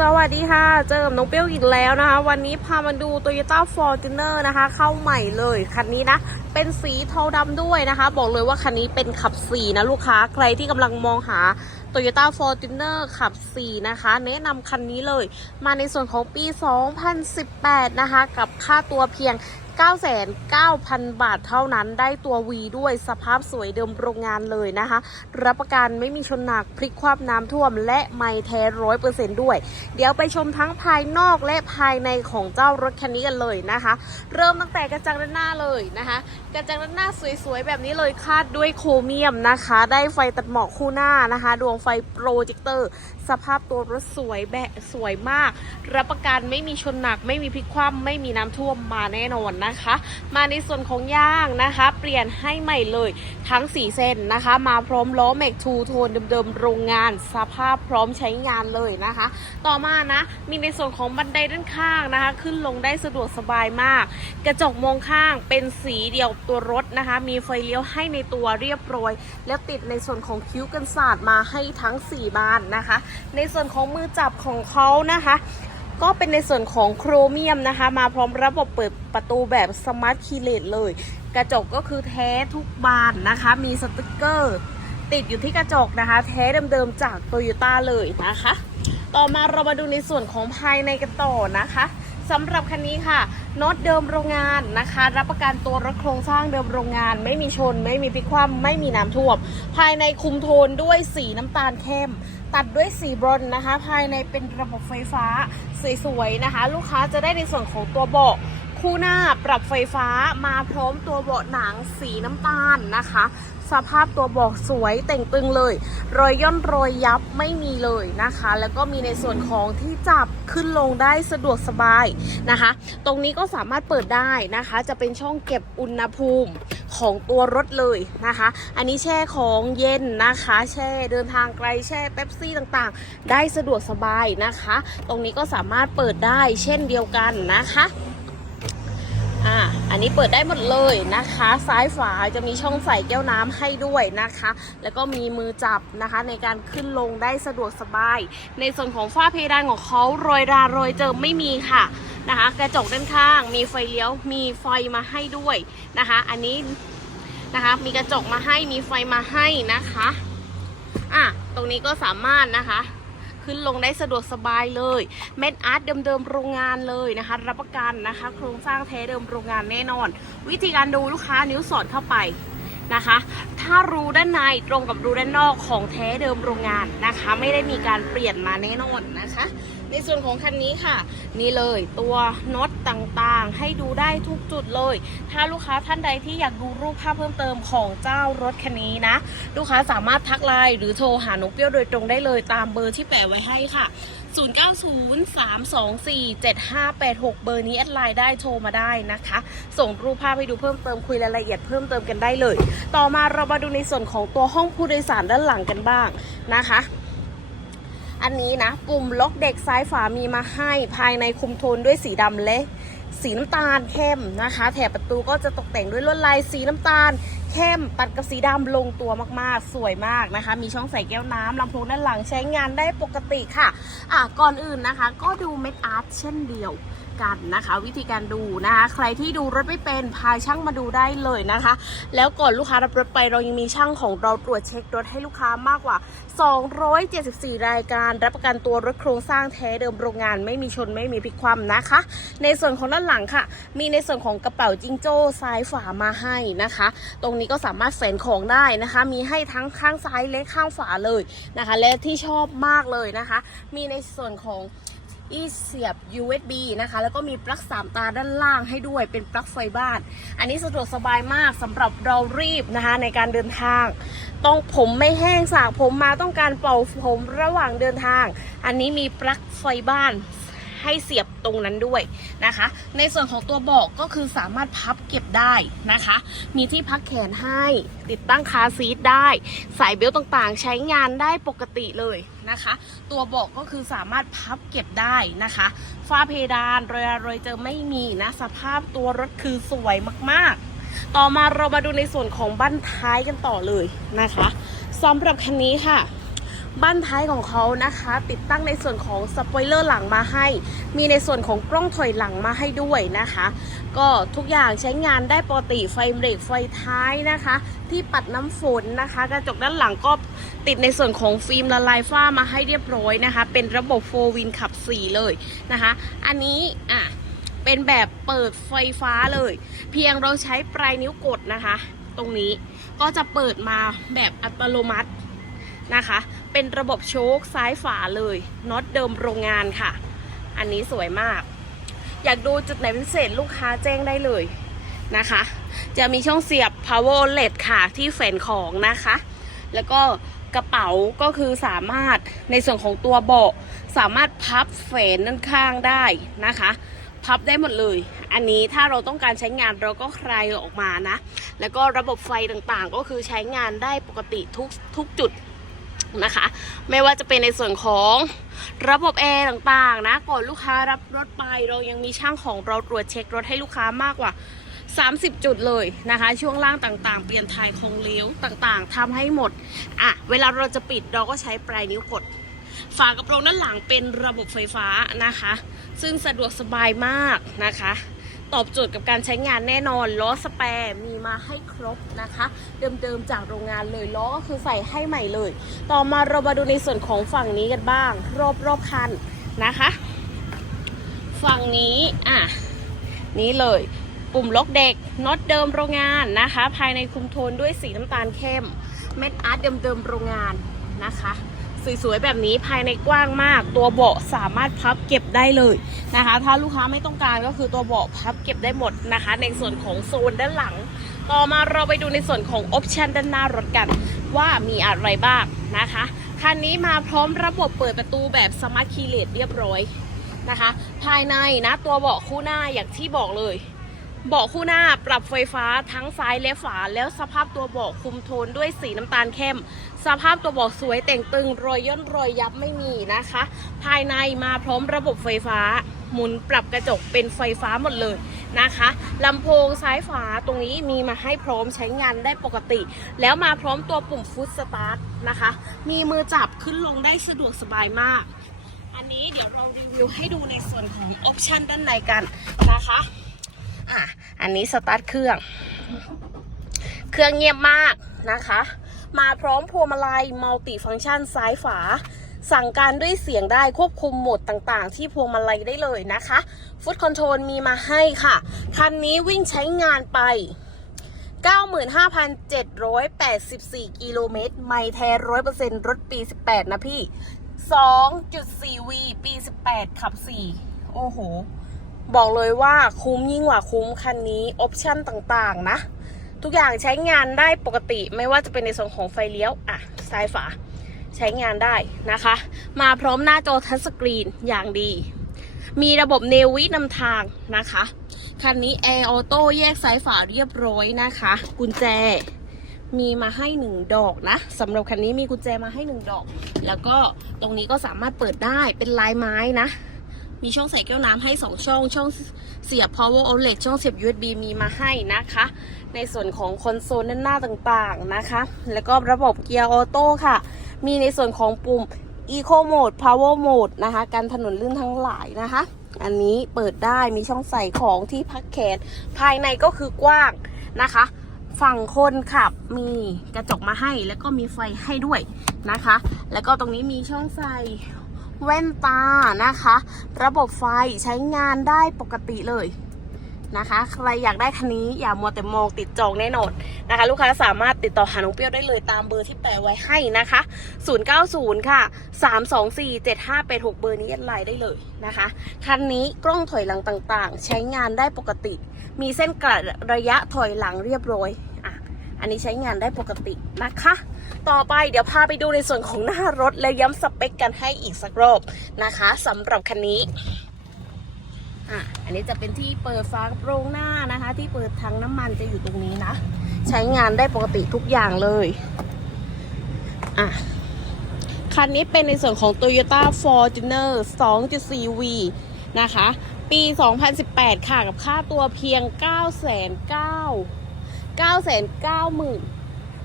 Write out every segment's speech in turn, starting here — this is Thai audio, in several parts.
สวัสดีค่ะ เจอมน้องเปี้ยวอีกแล้วนะคะ วันนี้พามาดู Toyota Fortuner นะคะ เข้าใหม่เลย คันนี้นะ เป็นสีเทาดำด้วยนะคะ บอกเลยว่าคันนี้เป็นขับสีนะลูกค้า ใครที่กำลังมองหา Toyota Fortuner ขับสีนะคะ แนะนำคันนี้เลย มาในส่วนของปี 2018 นะคะ กับค่าตัวเพียง 99,000 บาทเท่านั้นได้ตัว V ด้วยสภาพสวยเดิมโรงงานเลยนะคะ รับประกันไม่มีชนหนักพลิกคว่ำน้ำท่วม และไม่แท้ร้อยเปอร์เซ็นต์ด้วย เดี๋ยวไปชมทั้งภายนอกและภายในของเจ้ารถคันนี้กันเลยนะคะ เริ่มตั้งแต่กระจังด้านหน้าเลยนะคะ กระจังด้านหน้าสวยๆ แบบนี้เลยคาดด้วยโครเมียมนะคะ ได้ไฟตัดหมอกคู่หน้านะคะ ดวงไฟโปรเจคเตอร์ สภาพตัวรถสวยแบะสวยมาก รับประกันไม่มีชนหนักไม่มีพลิกคว่ำไม่มีน้ำท่วมมาแน่นอนนะคะ มาในส่วนของยางนะคะ เปลี่ยนให้ใหม่เลยทั้ง 4 เส้นนะคะ มาพร้อมล้อแม็กทูโทนเดิมๆโรงงาน สภาพพร้อมใช้งานเลยนะคะ ต่อมานะ มีในส่วนของบันไดด้านข้างนะคะ ขึ้นลงได้สะดวกสบายมาก กระจกมองข้างเป็นสีเดียวตัวรถนะคะ มีไฟเลี้ยวให้ในตัวเรียบร้อย แล้วติดในส่วนของคิ้วกันศาสตร์มาให้ทั้ง 4 บานนะคะ ในส่วนของมือจับของเขานะคะ ก็เป็นในส่วนของโครเมียมนะคะ มาพร้อมระบบเปิดประตูแบบสมาร์ทคีเลตเลย กระจกก็คือแท้ทุกบานนะคะ มีสติกเกอร์ ติดอยู่ที่กระจกนะคะ แท้เดิมๆจากโตโยต้าเลยนะคะ ต่อมาเรามาดูในส่วนของภายในกันต่อนะคะ สำหรับคันนี้ค่ะน็อตเดิมโรงงานนะคะ รับประกันตัวรถโครงสร้างเดิมโรงงาน ไม่มีชน ไม่มีพลิกคว่ำไม่มีน้ำท่วม ภายในคุมโทนด้วยสีน้ำตาลเข้ม ตัดด้วยสีบรอนนะคะ ภายในเป็นระบบไฟฟ้าสวยๆนะคะ ลูกค้าจะได้ในส่วนของตัวเบาะ คู่หน้าปรับไฟฟ้ามาพร้อมตัวเบาะหนังสีน้ำตาลนะคะ สภาพตัวเบาะสวยแต่งตึงเลย รอยย่นรอยยับไม่มีเลยนะคะ แล้วก็มีในส่วนของที่จับขึ้นลงได้สะดวกสบายนะคะ ตรงนี้ก็สามารถเปิดได้นะคะ จะเป็นช่องเก็บอุณหภูมิของตัวรถเลยนะคะ อันนี้แช่ของเย็นนะคะ แช่เดินทางไกลแช่เป๊ปซี่ต่างๆ ได้สะดวกสบายนะคะ ตรงนี้ก็สามารถเปิดได้เช่นเดียวกันนะคะ อันนี้เปิดได้หมดเลยนะคะ ซ้ายฝาจะมีช่องใส่แก้วน้ำให้ด้วยนะคะ แล้วก็มีมือจับนะคะในการขึ้นลงได้สะดวกสบาย ในส่วนของฝ้าเพดานของเขารอยรารอยเจิมไม่มีค่ะนะคะ กระจกด้านข้าง มีไฟเลี้ยว มีไฟมาให้ด้วยนะคะ อันนี้นะคะมีกระจกมาให้มีไฟมาให้นะคะอะตรงนี้ก็สามารถนะคะ ขึ้นลงได้สะดวกสบายเลย เม็ดอาร์ตเดิมๆโรงงานเลยนะคะ รับประกันนะคะ โครงสร้างแท้เดิมโรงงานแน่นอน วิธีการดูลูกค้านิ้วสอดเข้าไปนะคะ ถ้ารูด้านในตรงกับรูด้านนอกของแท้เดิมโรงงานนะคะ ไม่ได้มีการเปลี่ยนมาแน่นอนนะคะ ในส่วนของคันนี้ค่ะ นี่เลยตัวน็อตต่างๆ ให้ดูได้ทุกจุดเลย ถ้าลูกค้าท่านใดที่อยากดูรูปภาพเพิ่มเติมของเจ้ารถคันนี้นะ ลูกค้าสามารถทักไลน์หรือโทรหาน้องเปรี้ยวโดยตรงได้เลยตามเบอร์ที่แปะไว้ให้ค่ะ0903247586 เบอร์นี้แอดไลน์ได้โทรมาได้นะคะ ส่งรูปภาพให้ดูเพิ่มเติมคุยรายละเอียดเพิ่มเติมกันได้เลย ต่อมาเรามาดูในส่วนของตัวห้องผู้โดยสารด้านหลังกันบ้างนะคะ อันนี้นะ ปุ่มล็อกเด็กซ้ายฝามีมาให้ภายในคุมโทนด้วยสีดำเละสีน้ำตาลเข้มนะคะ แถบประตูก็จะตกแต่งด้วยลวดลายสีน้ำตาล เข้มตัดกับสีดำลงตัวมากๆ สวยมากนะคะ มีช่องใส่แก้วน้ำลำโพงด้านหลังใช้งานได้ปกติค่ะ อะก่อนอื่นนะคะ ก็ดูเม็ดอาร์ตเช่นเดียว กันนะคะ วิธีการดูนะคะ ใครที่ดูรถไม่เป็นพาช่างมาดูได้เลยนะคะ แล้วก่อนลูกค้ารับรถไปเรายังมีช่างของเราตรวจเช็ครถให้ลูกค้ามากกว่า 274 รายการ รับประกันตัวรถโครงสร้างแท้เดิมโรงงานไม่มีชนไม่มีพลิกคว่ำนะคะ ในส่วนของด้านหลังค่ะ มีในส่วนของกระเป๋าจิงโจ้ซ้ายฝามาให้นะคะ ตรงนี้ก็สามารถแฝนของได้นะคะ มีให้ทั้งข้างซ้ายและข้างฝาเลยนะคะ และที่ชอบมากเลยนะคะ มีในส่วนของ อีเสียบ USB นะคะ แล้วก็มีปลั๊กสามตาด้านล่างให้ด้วยเป็นปลั๊กไฟบ้าน อันนี้สะดวกสบายมากสำหรับเรารีบนะคะในการเดินทาง ต้องผมไม่แห้งสากผมมาต้องการเป่าผมระหว่างเดินทาง อันนี้มีปลั๊กไฟบ้าน ให้เสียบตรงนั้นด้วยนะคะ ในส่วนของตัวเบาะก็คือสามารถพับเก็บได้นะคะ มีที่พักแขนให้ติดตั้งคาซีทได้ สายเบลต์ต่างๆ ใช้งานได้ปกติเลยนะคะ ตัวเบาะก็คือสามารถพับเก็บได้นะคะฝ้าเพดานรอยรอยเจอไม่มีนะสภาพตัวรถคือสวยมากๆ ต่อมาเรามาดูในส่วนของบั้นท้ายกันต่อเลยนะคะสำหรับคันนี้ค่ะ บ้านท้ายของเขานะคะ ติดตั้งในส่วนของสปอยเลอร์หลังมาให้ มีในส่วนของกล้องถอยหลังมาให้ด้วยนะคะ ก็ทุกอย่างใช้งานได้ปกติไฟเบรกไฟท้ายนะคะ ที่ปัดน้ำฝนนะคะ กระจกด้านหลังก็ติดในส่วนของฟิล์มละลายฝ้ามาให้เรียบร้อยนะคะ เป็นระบบโฟวินขับ 4 เลยนะคะ อันนี้อะเป็นแบบเปิดไฟฟ้าเลย เพียงเราใช้ปลายนิ้วกดนะคะ ตรงนี้ก็จะเปิดมาแบบอัตโนมัติ นะคะ เป็นระบบโชคซ้ายฝาเลยน็อตเดิมโรงงานค่ะ อันนี้สวยมาก อยากดูจุดไหนเป็นพิเศษลูกค้าแจ้งได้เลยนะคะ จะมีช่องเสียบ power LED ค่ะที่แฝนของนะคะ แล้วก็กระเป๋าก็คือสามารถในส่วนของตัวเบาะสามารถพับแฝนด้านข้างได้นะคะ พับได้หมดเลย อันนี้ถ้าเราต้องการใช้งานเราก็คลายออกมานะ แล้วก็ระบบไฟต่างๆ ก็คือใช้งานได้ปกติทุกทุกจุด นะคะ ไม่ว่าจะเป็นในส่วนของระบบแอร์ต่างๆนะ ก่อนลูกค้ารับรถไปเรายังมีช่างของเราตรวจเช็ครถให้ลูกค้ามากกว่า 30 จุดเลยนะคะ ช่วงล่างต่างๆ เปลี่ยนทายของเหลวต่างๆทำให้หมดอะเวลาเราจะปิดเราก็ใช้ปลายนิ้วกด ฝากระโปรงด้านหลังเป็นระบบไฟฟ้านะคะ ซึ่งสะดวกสบายมากนะคะ ตอบโจทย์กับการใช้งานแน่นอนล้อสแปร์มีมาให้ครบนะคะ เดิมๆจากโรงงานเลยล้อก็คือใส่ให้ใหม่เลย ต่อมาเรามาดูในส่วนของฝั่งนี้กันบ้าง รอบๆคันนะคะ ฝั่งนี้อะนี้เลยปุ่มล็อกเด็กน็อตเดิมโรงงานนะคะ ภายในคุมโทนด้วยสีน้ำตาลเข้ม เม็ดอาร์ตเดิมๆโรงงานนะคะ สวยๆแบบนี้ภายในกว้างมาก ตัวเบาะสามารถพับเก็บได้เลยนะคะ ถ้าลูกค้าไม่ต้องการก็คือตัวเบาะพับเก็บได้หมดนะคะ ในส่วนของโซนด้านหลัง ต่อมาเราไปดูในส่วนของออปชันด้านหน้ารถกันว่ามีอะไรบ้างนะคะคันนี้มาพร้อมระบบเปิดประตูแบบสมาร์ทคีย์เลสเรียบร้อยนะคะ ภายในนะตัวเบาะคู่หน้าอย่างที่บอกเลย เบาะคู่หน้าปรับไฟฟ้าทั้งซ้ายและฝาแล้วสภาพตัวเบาะคุมโทนด้วยสีน้ำตาลเข้ม สภาพตัวเบาะสวยแต่งตึงรอยย่นรอยยับไม่มีนะคะ ภายในมาพร้อมระบบไฟฟ้า หมุนปรับกระจกเป็นไฟฟ้าหมดเลยนะคะลำโพงซ้ายฝาตรงนี้มีมาให้พร้อมใช้งานได้ปกติ แล้วมาพร้อมตัวปุ่มฟุตสตาร์ทนะคะ มีมือจับขึ้นลงได้สะดวกสบายมาก อันนี้เดี๋ยวเรารีวิวให้ดูในส่วนของออปชันด้านในกันนะคะ อะอันนี้สตาร์ทเครื่อง เครื่องเงียบมากนะคะ มาพร้อมพวงมาลัยมัลติฟังก์ชันซ้ายฝา สั่งการด้วยเสียงได้ควบคุมโหมดต่างๆ ที่พวงมาลัยได้เลยนะคะฟุตคอนโทรลมีมาให้ค่ะ คันนี้วิ่งใช้งานไป 95,784 กิโลเมตร ไม่แท้100%รถปี 18 นะพี่ 2.4V ปี 18 ขับ 4 โอ้โห บอกเลยว่าคุ้มยิ่งกว่าคุ้มคันนี้ออปชั่นต่างๆ นะ ทุกอย่างใช้งานได้ปกติไม่ว่าจะเป็นในส่วนของไฟเลี้ยวอะซ้ายฝาใช้งานได้นะคะ มาพร้อมหน้าจอทัชสกรีนอย่างดี มีระบบเนวินำทางนะคะคันนี้แอร์ออโต้แยกซ้ายฝาเรียบร้อยนะคะ กุญแจมีมาให้หนึ่งดอกนะสำหรับคันนี้มีกุญแจมาให้หนึ่งดอก แล้วก็ตรงนี้ก็สามารถเปิดได้เป็นลายไม้นะ มีช่องใส่แก้วน้ำให้ 2 ช่อง ช่องเสียบ power outlet ช่องเสียบ USB มีมาให้นะคะ ในส่วนของคอนโซลด้านหน้าต่างๆนะคะ แล้วก็ระบบเกียร์ออโต้ค่ะ มีในส่วนของปุ่ม Eco Mode Power Mode นะคะ การถนนลื่นทั้งหลายนะคะ อันนี้เปิดได้มีช่องใส่ของที่พักแขน ภายในก็คือกว้างนะคะ ฝั่งคนขับมีกระจกมาให้ แล้วก็มีไฟให้ด้วยนะคะ แล้วก็ตรงนี้มีช่องใส่ แว่นตานะคะ ระบบไฟใช้งานได้ปกติเลยนะคะ ใครอยากได้คันนี้อย่ามัวแต่มองติดจองแน่นอนนะคะ ลูกค้าสามารถติดต่อหาน้องเปรี้ยวได้เลยตามเบอร์ที่แปะไว้ให้นะคะ 090 ค่ะ 324 7586 เบอร์นี้แอดไลน์ได้เลยนะคะ คันนี้กล้องถอยหลังต่างๆ ใช้งานได้ปกติ มีเส้นกระระยะถอยหลังเรียบร้อย อันนี้ใช้งานได้ปกตินะคะ ต่อไปเดี๋ยวพาไปดูในส่วนของหน้ารถและย้ำสเปคกันให้อีกสักรอบนะคะสำหรับคันนี้อะอันนี้จะเป็นที่เปิดฝากระโปรงหน้านะคะ ที่เปิดถังน้ำมันจะอยู่ตรงนี้นะ ใช้งานได้ปกติทุกอย่างเลยอะคันนี้เป็นในส่วนของ Toyota Fortuner 2.4V นะคะ ปี 2018 ค่ะ กับค่าตัวเพียง 9 9 9 9 9 0 0 0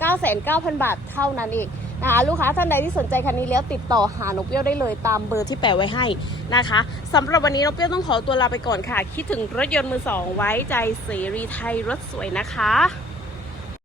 9 9 0 0 0 บาทเท่านั้นเองนะคะลูกค้าท่านใดที่สนใจคันนี้แล้วติดต่อหานกเปรี้ยวได้เลยตามเบอร์ที่แปะไว้ให้นะคะสำหรับวันนี้นกเปรี้ยวต้องขอตัวลาไปก่อนค่ะ คิดถึงรถยนต์มือสองไว้ใจเสรีไทยรถสวยนะคะ